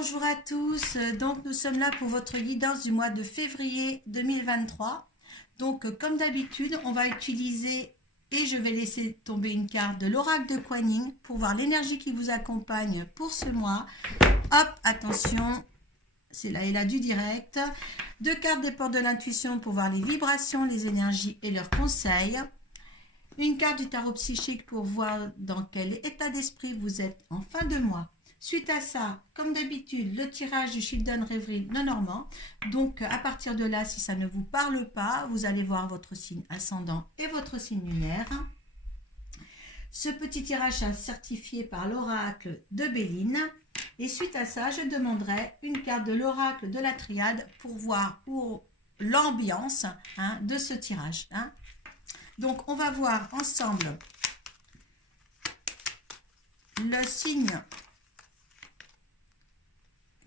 Bonjour à tous, donc nous sommes là pour votre guidance du mois de février 2023. Donc comme d'habitude, on va utiliser et je vais laisser tomber une carte de l'oracle de Kuan Yin pour voir l'énergie qui vous accompagne pour ce mois. Hop, attention, c'est là et là du direct. Deux cartes des portes de l'intuition pour voir les vibrations, les énergies et leurs conseils. Une carte du tarot psychique pour voir dans quel état d'esprit vous êtes en fin de mois. Suite à ça, comme d'habitude, le tirage du Children Rêverie non normand. Donc, à partir de là, si ça ne vous parle pas, vous allez voir votre signe ascendant et votre signe lunaire. Ce petit tirage est certifié par l'oracle de Béline. Et suite à ça, je demanderai une carte de l'oracle de la triade pour voir l'ambiance de ce tirage. Donc, on va voir ensemble le signe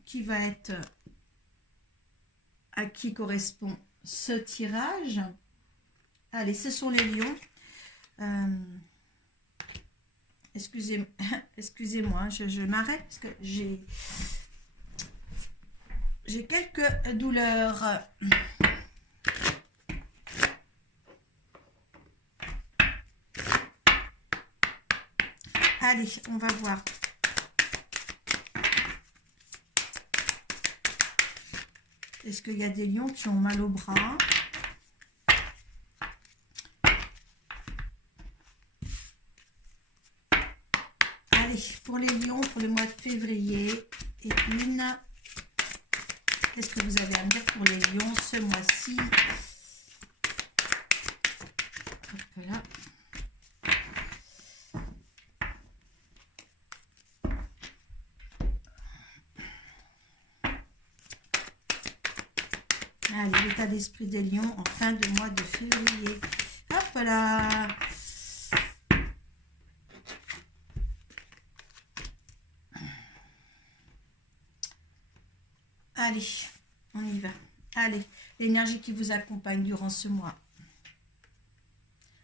qui va être à qui correspond ce tirage. Allez, ce sont les lions. Excusez-moi, je m'arrête parce que j'ai quelques douleurs. Allez, on va voir. Est-ce qu'il y a des lions qui ont mal au bras? Allez, pour les lions, pour le mois de février, et une. Qu'est-ce que vous avez à me dire pour les lions ce mois-ci? Hop là. Allez, l'état d'esprit des lions en fin de mois de février. Hop là. Allez, on y va. Allez, l'énergie qui vous accompagne durant ce mois.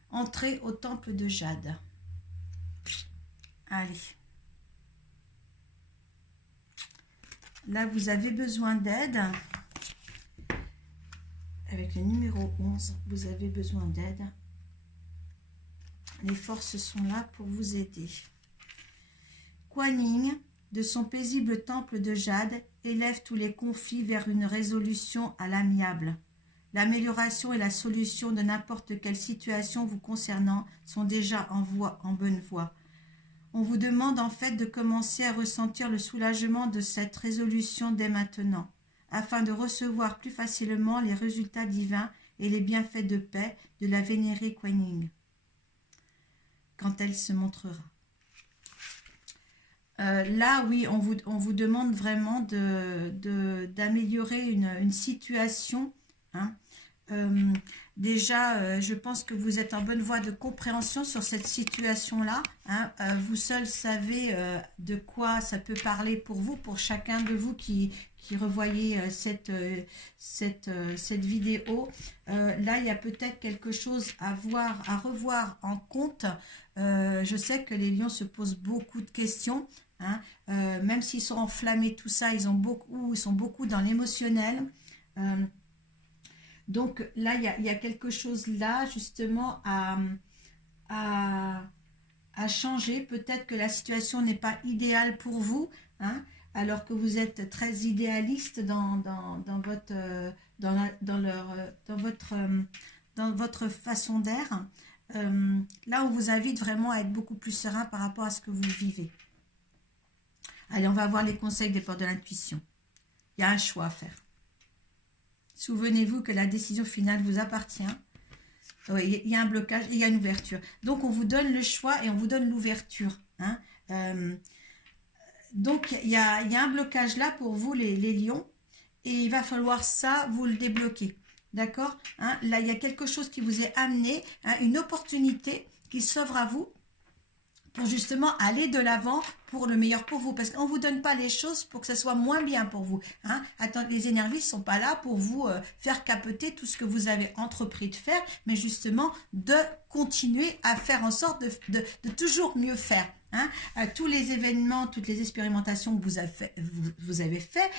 Entrez au temple de Jade. Allez. Là, vous avez besoin d'aide. Avec le numéro 11, vous avez besoin d'aide. Les forces sont là pour vous aider. Kuan Yin, de son paisible temple de jade, élève tous les conflits vers une résolution à l'amiable. L'amélioration et la solution de n'importe quelle situation vous concernant sont déjà en bonne voie. On vous demande en fait de commencer à ressentir le soulagement de cette résolution dès maintenant, afin de recevoir plus facilement les résultats divins et les bienfaits de paix de la vénérée Kuan Yin, quand elle se montrera. Là, oui, on vous demande vraiment d'améliorer une situation. Déjà, je pense que vous êtes en bonne voie de compréhension sur cette situation-là. Vous seul savez de quoi ça peut parler pour vous, pour chacun de vous qui revoyez cette vidéo. Là, il y a peut-être quelque chose à revoir en compte. Je sais que les lions se posent beaucoup de questions. Même s'ils sont enflammés, tout ça, ils sont beaucoup dans l'émotionnel. Donc là, il y a quelque chose là, justement, à changer. Peut-être que la situation n'est pas idéale pour vous, alors que vous êtes très idéaliste dans votre façon d'être. Là, on vous invite vraiment à être beaucoup plus serein par rapport à ce que vous vivez. Allez, on va voir les conseils des portes de l'intuition. Il y a un choix à faire. Souvenez-vous que la décision finale vous appartient. Oui, il y a un blocage et il y a une ouverture. Donc, on vous donne le choix et on vous donne l'ouverture. Donc, il y a un blocage là pour vous, les lions. Et il va falloir ça, vous le débloquer. D'accord? Là, il y a quelque chose qui vous est amené, une opportunité qui s'ouvre à vous pour justement aller de l'avant pour le meilleur pour vous. Parce qu'on ne vous donne pas les choses pour que ça soit moins bien pour vous. Attends, les énergies ne sont pas là pour vous faire capoter tout ce que vous avez entrepris de faire, mais justement de continuer à faire en sorte de toujours mieux faire. hein, à tous les événements, toutes les expérimentations que vous avez fait,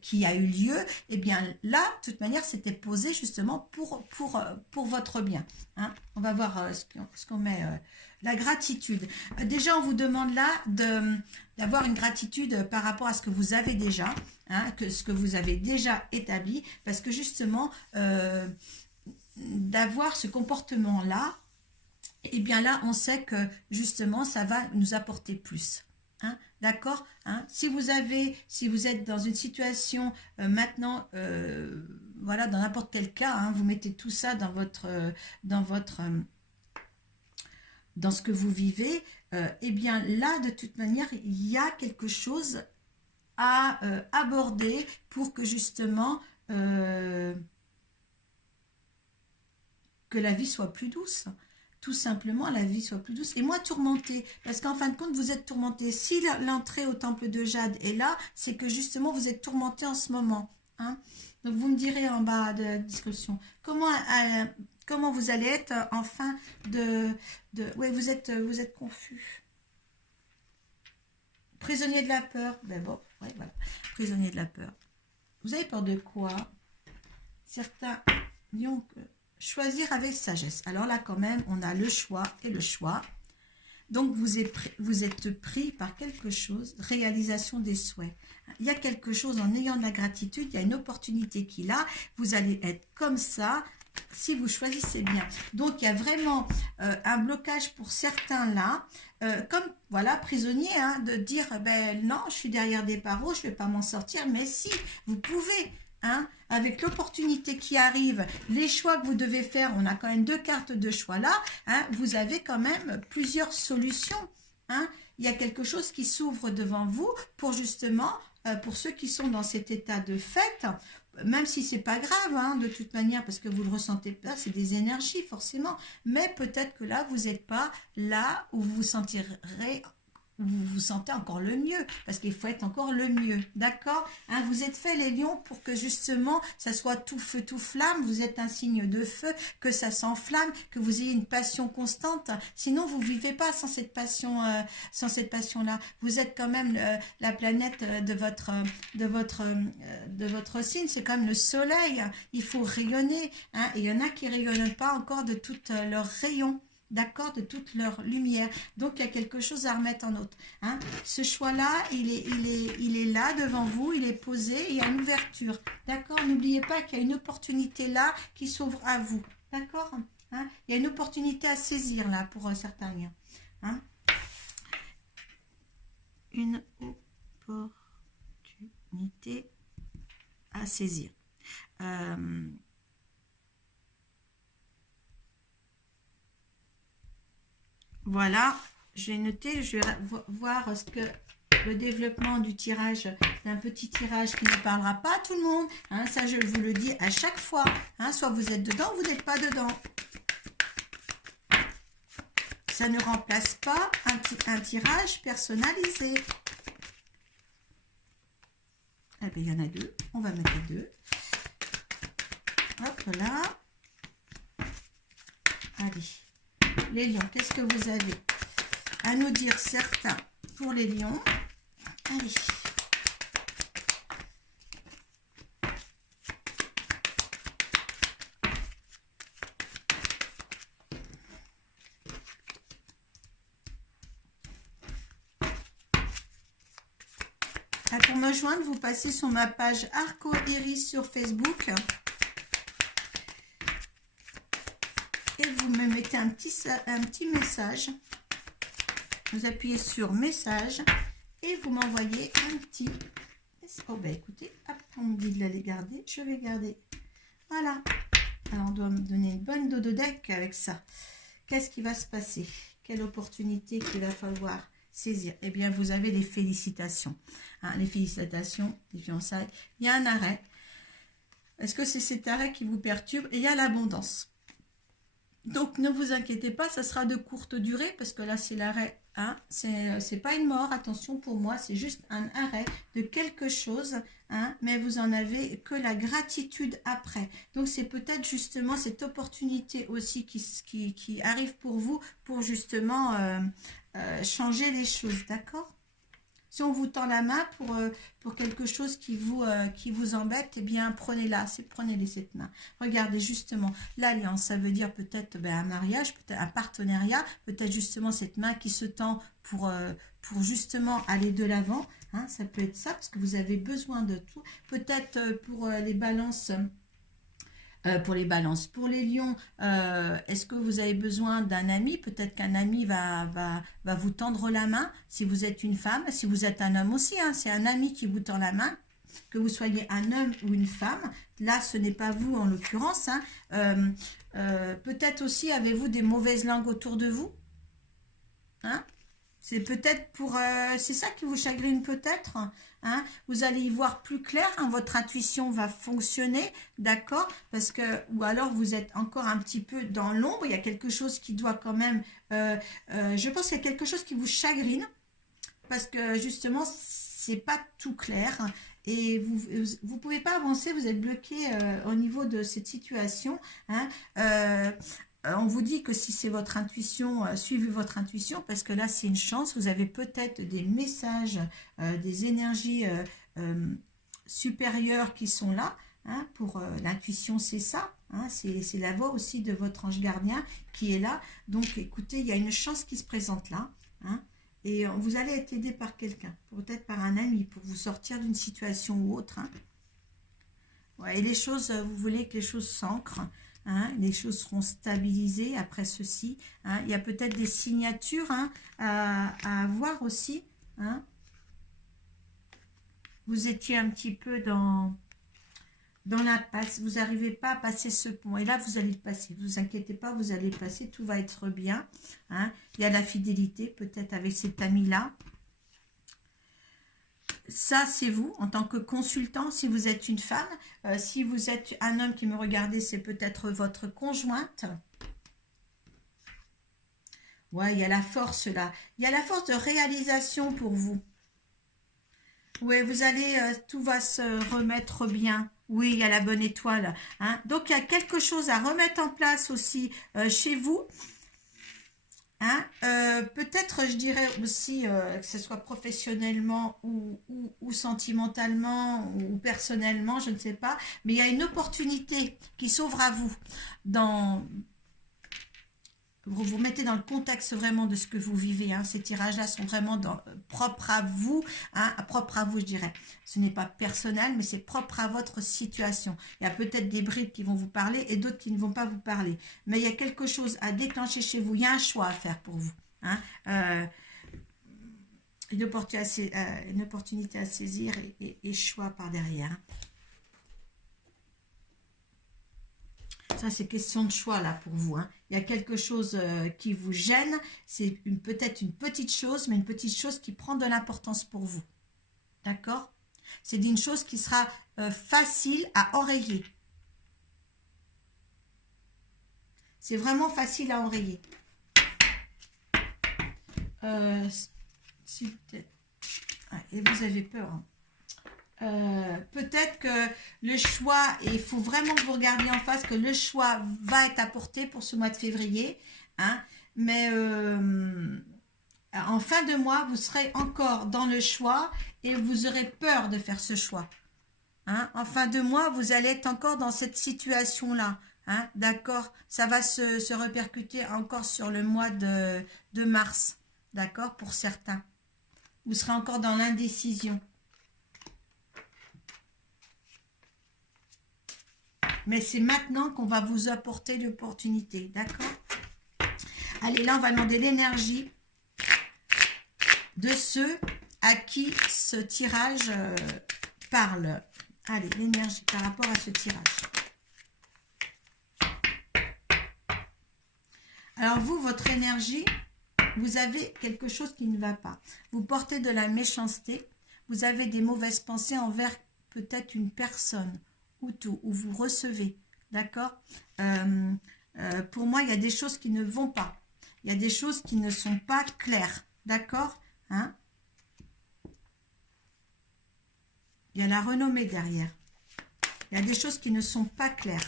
qui a eu lieu, et bien là, de toute manière, c'était posé justement pour votre bien. Hein. On va voir ce qu'on met. La gratitude. Déjà, on vous demande là d'avoir une gratitude par rapport à ce que vous avez déjà, hein, ce que vous avez déjà établi, parce que justement, d'avoir ce comportement-là, et bien là, on sait que justement, ça va nous apporter plus. Hein, d'accord, hein, si vous êtes dans une situation maintenant, voilà, dans n'importe quel cas, hein, vous mettez tout ça dans dans ce que vous vivez, eh bien là, de toute manière, il y a quelque chose à aborder pour que justement que la vie soit plus douce. Tout simplement, la vie soit plus douce et moins tourmentée. Parce qu'en fin de compte, vous êtes tourmenté. Si l'entrée au temple de Jade est là, c'est que justement, vous êtes tourmenté en ce moment. Hein. Donc, vous me direz en bas de la discussion comment vous allez être en fin oui, vous êtes confus. Prisonnier de la peur. Ben bon, ouais, voilà. Prisonnier de la peur. Vous avez peur de quoi? Certains disons que choisir avec sagesse. Alors là, quand même, on a le choix et le choix. Donc, vous êtes pris par quelque chose, réalisation des souhaits. Il y a quelque chose, en ayant de la gratitude, il y a une opportunité qu'il a. Vous allez être comme ça, si vous choisissez bien. Donc, il y a vraiment un blocage pour certains là, comme, voilà, prisonnier, hein, de dire, ben non, je suis derrière des barreaux, je ne vais pas m'en sortir. Mais si, vous pouvez. Hein, avec l'opportunité qui arrive, les choix que vous devez faire, on a quand même 2 cartes de choix là, hein, vous avez quand même plusieurs solutions. Hein, il y a quelque chose qui s'ouvre devant vous pour justement, pour ceux qui sont dans cet état de fête, même si c'est pas grave, hein, de toute manière, parce que vous le ressentez pas, c'est des énergies forcément, mais peut-être que là, vous n'êtes pas là où vous vous sentirez, vous vous sentez encore le mieux, parce qu'il faut être encore le mieux, d'accord, hein, vous êtes fait les lions pour que justement ça soit tout feu, tout flamme, vous êtes un signe de feu, que ça s'enflamme, que vous ayez une passion constante, sinon vous vivez pas sans cette passion là, vous êtes quand même la planète de votre signe, c'est comme le soleil, il faut rayonner, hein, et il y en a qui rayonnent pas encore de toutes leurs rayons, d'accord, de toute leur lumière. Donc, il y a quelque chose à remettre en autre. Hein. Ce choix-là, il est là devant vous, il est posé, et il y a une ouverture. D'accord. N'oubliez pas qu'il y a une opportunité là qui s'ouvre à vous. D'accord. Hein. Il y a une opportunité à saisir là pour certains liens. Hein. Une opportunité à saisir. Voilà, j'ai noté, je vais voir ce que le développement du tirage, d'un petit tirage qui ne parlera pas à tout le monde. Hein, ça, je vous le dis à chaque fois. Hein, soit vous êtes dedans, vous n'êtes pas dedans. Ça ne remplace pas un tirage personnalisé. Eh bien, il y en a 2. On va mettre 2. Hop là. Allez. Les lions, qu'est-ce que vous avez à nous dire, certains, pour les lions? Allez. Pour me joindre, vous passez sur ma page Arco Iris sur Facebook. Et vous me mettez un petit message. Vous appuyez sur message et vous m'envoyez un petit. Oh ben écoutez, hop, on me dit de l'aller garder. Je vais garder. Voilà. Alors on doit me donner une bonne dododeck avec ça. Qu'est-ce qui va se passer? Quelle opportunité qu'il va falloir saisir? Eh bien, vous avez les félicitations. Hein, les félicitations, les fiançailles. Il y a un arrêt. Est-ce que c'est cet arrêt qui vous perturbe? Et il y a l'abondance. Donc, ne vous inquiétez pas, ça sera de courte durée, parce que là, c'est l'arrêt. Hein, c'est pas une mort, attention, pour moi, c'est juste un arrêt de quelque chose, hein, mais vous en avez que la gratitude après. Donc, c'est peut-être justement cette opportunité aussi qui arrive pour vous, pour justement changer les choses, d'accord? Si on vous tend la main pour quelque chose qui vous embête, eh bien, prenez-la, prenez-les cette main. Regardez, justement, l'alliance, ça veut dire peut-être un mariage, peut-être un partenariat, peut-être justement cette main qui se tend pour justement aller de l'avant. Hein, ça peut être ça, parce que vous avez besoin de tout. Peut-être pour les balances... Pour les lions, est-ce que vous avez besoin d'un ami? Peut-être qu'un ami va vous tendre la main si vous êtes une femme. Si vous êtes un homme aussi, hein, c'est un ami qui vous tend la main. Que vous soyez un homme ou une femme, là ce n'est pas vous en l'occurrence. Hein. Peut-être aussi avez-vous des mauvaises langues autour de vous, hein? C'est peut-être c'est ça qui vous chagrine peut-être, hein? Vous allez y voir plus clair, hein? Votre intuition va fonctionner, d'accord? Parce que, ou alors vous êtes encore un petit peu dans l'ombre, il y a quelque chose qui doit quand même, je pense qu'il y a quelque chose qui vous chagrine, parce que justement, c'est pas tout clair, et vous pouvez pas avancer, vous êtes bloqué au niveau de cette situation, hein? On vous dit que si c'est votre intuition, suivez votre intuition, parce que là, c'est une chance. Vous avez peut-être des messages, des énergies supérieures qui sont là. Hein, pour l'intuition, c'est ça. Hein, c'est la voix aussi de votre ange gardien qui est là. Donc, écoutez, il y a une chance qui se présente là. Hein, et vous allez être aidé par quelqu'un, peut-être par un ami, pour vous sortir d'une situation ou autre. Hein. Ouais, et les choses, vous voulez que les choses s'ancrent. Hein, les choses seront stabilisées après ceci. Hein. Il y a peut-être des signatures, hein, à avoir aussi. Hein. Vous étiez un petit peu dans l'impasse. Vous n'arrivez pas à passer ce pont. Et là, vous allez le passer. Ne vous inquiétez pas, vous allez le passer. Tout va être bien. Hein. Il y a la fidélité, peut-être avec cet ami-là. Ça, c'est vous, en tant que consultant, si vous êtes une femme. Si vous êtes un homme qui me regardez, c'est peut-être votre conjointe. Ouais, il y a la force là. Il y a la force de réalisation pour vous. Oui, vous allez, tout va se remettre bien. Oui, il y a la bonne étoile. Hein. Donc, il y a quelque chose à remettre en place aussi chez vous. Hein, peut-être, je dirais aussi que ce soit professionnellement ou sentimentalement ou personnellement, je ne sais pas, mais il y a une opportunité qui s'ouvre à vous. Vous vous mettez dans le contexte vraiment de ce que vous vivez. Hein. Ces tirages-là sont vraiment propres à vous, hein, propres à vous, je dirais. Ce n'est pas personnel, mais c'est propre à votre situation. Il y a peut-être des bribes qui vont vous parler et d'autres qui ne vont pas vous parler. Mais il y a quelque chose à déclencher chez vous. Il y a un choix à faire pour vous. Hein. Une opportunité à saisir et choix par derrière. Hein. Ça, c'est question de choix, là, pour vous. Hein. Il y a quelque chose qui vous gêne. C'est peut-être une petite chose, mais une petite chose qui prend de l'importance pour vous. D'accord? C'est une chose qui sera facile à enrayer. C'est vraiment facile à enrayer. Si peut-être... Ah, et vous avez peur, hein. Peut-être que le choix, et il faut vraiment que vous regardiez en face, que le choix va être apporté pour ce mois de février, hein, mais en fin de mois, vous serez encore dans le choix et vous aurez peur de faire ce choix. Hein. En fin de mois, vous allez être encore dans cette situation-là. Hein, d'accord? Ça va se répercuter encore sur le mois de mars. D'accord? Pour certains. Vous serez encore dans l'indécision. Mais c'est maintenant qu'on va vous apporter l'opportunité, d'accord? Allez, là, on va demander l'énergie de ceux à qui ce tirage parle. Allez, l'énergie par rapport à ce tirage. Alors, vous, votre énergie, vous avez quelque chose qui ne va pas. Vous portez de la méchanceté. Vous avez des mauvaises pensées envers peut-être une personne. Ou tout, où vous recevez, d'accord? Pour moi, il y a des choses qui ne vont pas. Il y a des choses qui ne sont pas claires, d'accord? Hein? Il y a la renommée derrière. Il y a des choses qui ne sont pas claires.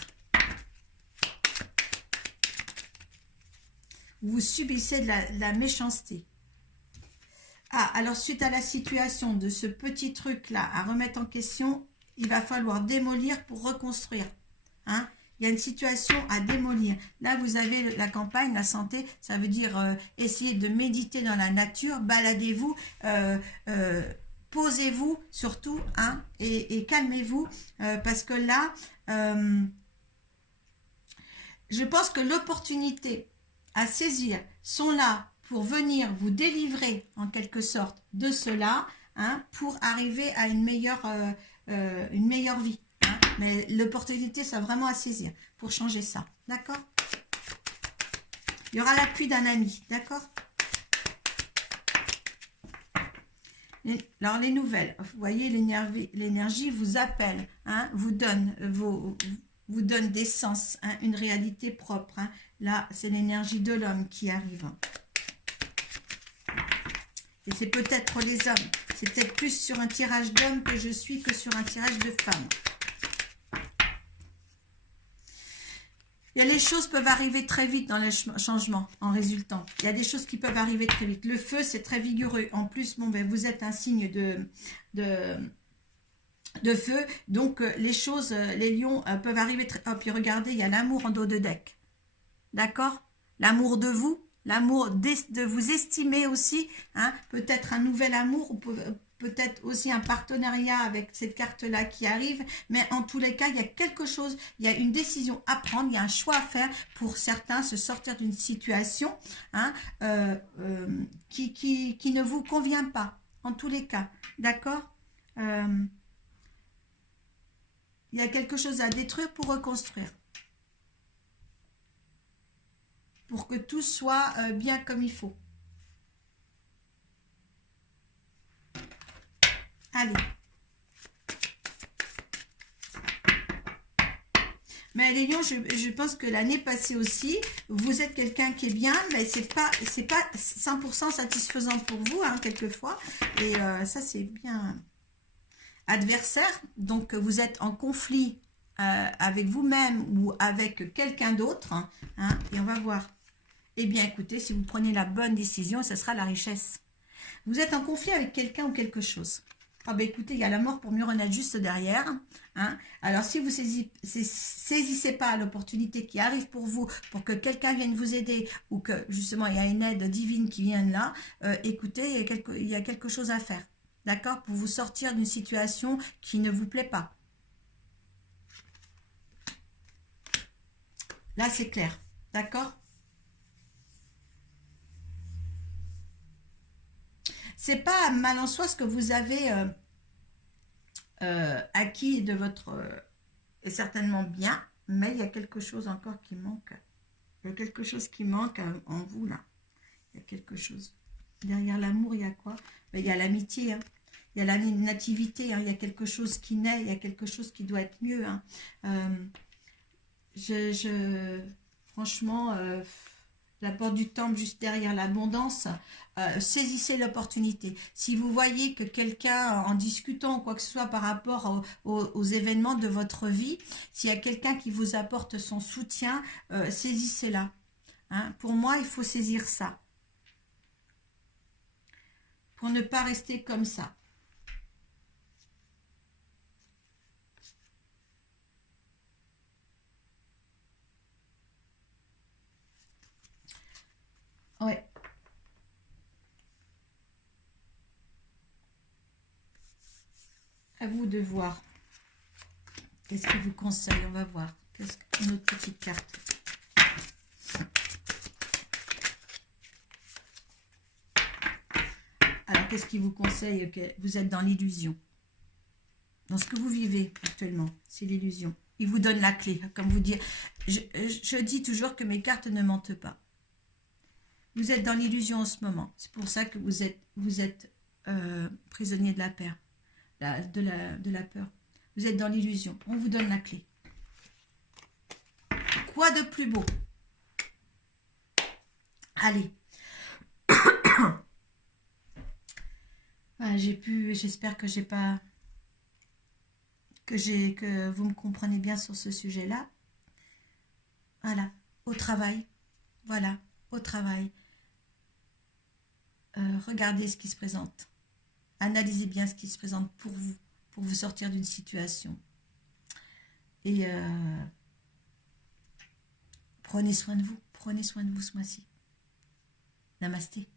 Vous subissez de la méchanceté. Ah, alors suite à la situation de ce petit truc-là à remettre en question, il va falloir démolir pour reconstruire. Hein? Il y a une situation à démolir. Là, vous avez la campagne, la santé, ça veut dire essayer de méditer dans la nature, baladez-vous, euh, euh, posez-vous surtout, hein, et calmez-vous, parce que là, je pense que l'opportunité à saisir sont là pour venir vous délivrer en quelque sorte de cela, hein, pour arriver à une meilleure vie. Hein. Mais l'opportunité, c'est vraiment à saisir pour changer ça. D'accord? Il y aura l'appui d'un ami. D'accord? Alors, les nouvelles. Vous voyez, l'énergie vous appelle, hein, vous donne des sens, hein, une réalité propre. Hein. Là, c'est l'énergie de l'homme qui arrive. Et c'est peut-être les hommes. C'est peut-être plus sur un tirage d'hommes que je suis que sur un tirage de femmes. Les choses peuvent arriver très vite dans les changements en résultant. Il y a des choses qui peuvent arriver très vite. Le feu, c'est très vigoureux. En plus, bon, ben, vous êtes un signe de feu. Donc, les choses, les lions peuvent arriver très... Oh, puis regardez, il y a l'amour en dos de deck. D'accord? L'amour de vous, l'amour de vous estimer aussi. Hein? Peut-être un nouvel amour, ou peut-être aussi un partenariat avec cette carte-là qui arrive. Mais en tous les cas, il y a quelque chose, il y a une décision à prendre, il y a un choix à faire pour certains, se sortir d'une situation, hein, qui ne vous convient pas, en tous les cas. D'accord? Il y a quelque chose à détruire pour reconstruire. Pour que tout soit bien comme il faut. Allez. Mais les lions, je pense que l'année passée aussi, vous êtes quelqu'un qui est bien, mais c'est pas 100% satisfaisant pour vous, hein, quelquefois. Et ça, c'est bien adversaire. Donc, vous êtes en conflit avec vous-même ou avec quelqu'un d'autre. Hein, et on va voir. Eh bien, écoutez, si vous prenez la bonne décision, ce sera la richesse. Vous êtes en conflit avec quelqu'un ou quelque chose. Ah ben écoutez, il y a la mort pour mieux renaître juste derrière. Hein. Alors, si vous saisissez pas l'opportunité qui arrive pour vous, pour que quelqu'un vienne vous aider, ou que justement, il y a une aide divine qui vient de là, écoutez, il y a quelque chose à faire. D'accord? Pour vous sortir d'une situation qui ne vous plaît pas. Là, c'est clair. D'accord? C'est pas mal en soi ce que vous avez acquis de votre... est certainement bien, mais il y a quelque chose encore qui manque. Il y a quelque chose qui manque en vous, là. Il y a quelque chose. Derrière l'amour, il y a quoi? Ben, il y a l'amitié, hein. Il y a la nativité, hein. Il y a quelque chose qui naît, il y a quelque chose qui doit être mieux. Hein. Franchement, la porte du temple juste derrière l'abondance, saisissez l'opportunité. Si vous voyez que quelqu'un, en discutant quoi que ce soit par rapport aux événements de votre vie, s'il y a quelqu'un qui vous apporte son soutien, saisissez-la. Hein. Pour moi, il faut saisir ça. Pour ne pas rester comme ça. Ouais. À vous de voir. Qu'est-ce qu'il vous conseille? On va voir. Qu'est-ce qu'une autre petite carte? Alors, qu'est-ce qu'il vous conseille? Que vous êtes dans l'illusion. Dans ce que vous vivez actuellement, c'est l'illusion. Il vous donne la clé, comme vous dire. Je dis toujours que mes cartes ne mentent pas. Vous êtes dans l'illusion en ce moment. C'est pour ça que vous êtes prisonnier de la peur. De la peur. Vous êtes dans l'illusion. On vous donne la clé. Quoi de plus beau? Allez. Voilà, j'espère que j'ai pas... que vous me comprenez bien sur ce sujet-là. Voilà. Au travail. Voilà. Au travail. regardez ce qui se présente. Analysez bien ce qui se présente pour vous sortir d'une situation. Et prenez soin de vous ce mois-ci. Namasté.